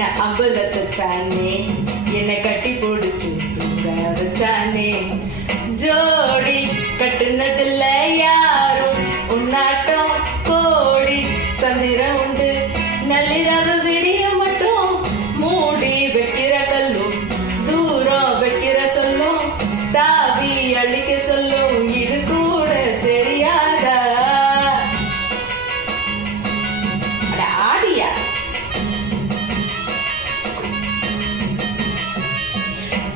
என்ன அம்புல தச்சானே, என்ன கட்டி போடுச்சு தூங்க வச்சானே. ஜோடி கட்டுனதில்ல யாரும் உன்னாட்டம் கோடி, சந்திரம் உண்டு நள்ளிரவு விடிய மட்டும் மூடி வைக்கிற கல்லும் தூரம் வைக்கிற சொல்லும் தாவி அழிக்க சொல்லும். இது கூட தெரியாதா? அட ஆடியா.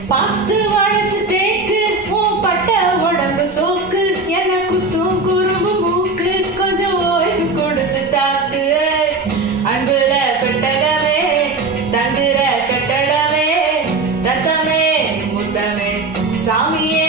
பார்த்து வளைச்சு தேக்கு உன் பட்ட உடம்பு சோக்கு, என்ன குத்தும் குறும்பு மூக்கு கொஞ்சம் ஓய்வு கொடுத்து தாக்கு. அன்புல பெட்டகமே தங்குற கட்டடமே ரத்தமே முத்தமே சாமியே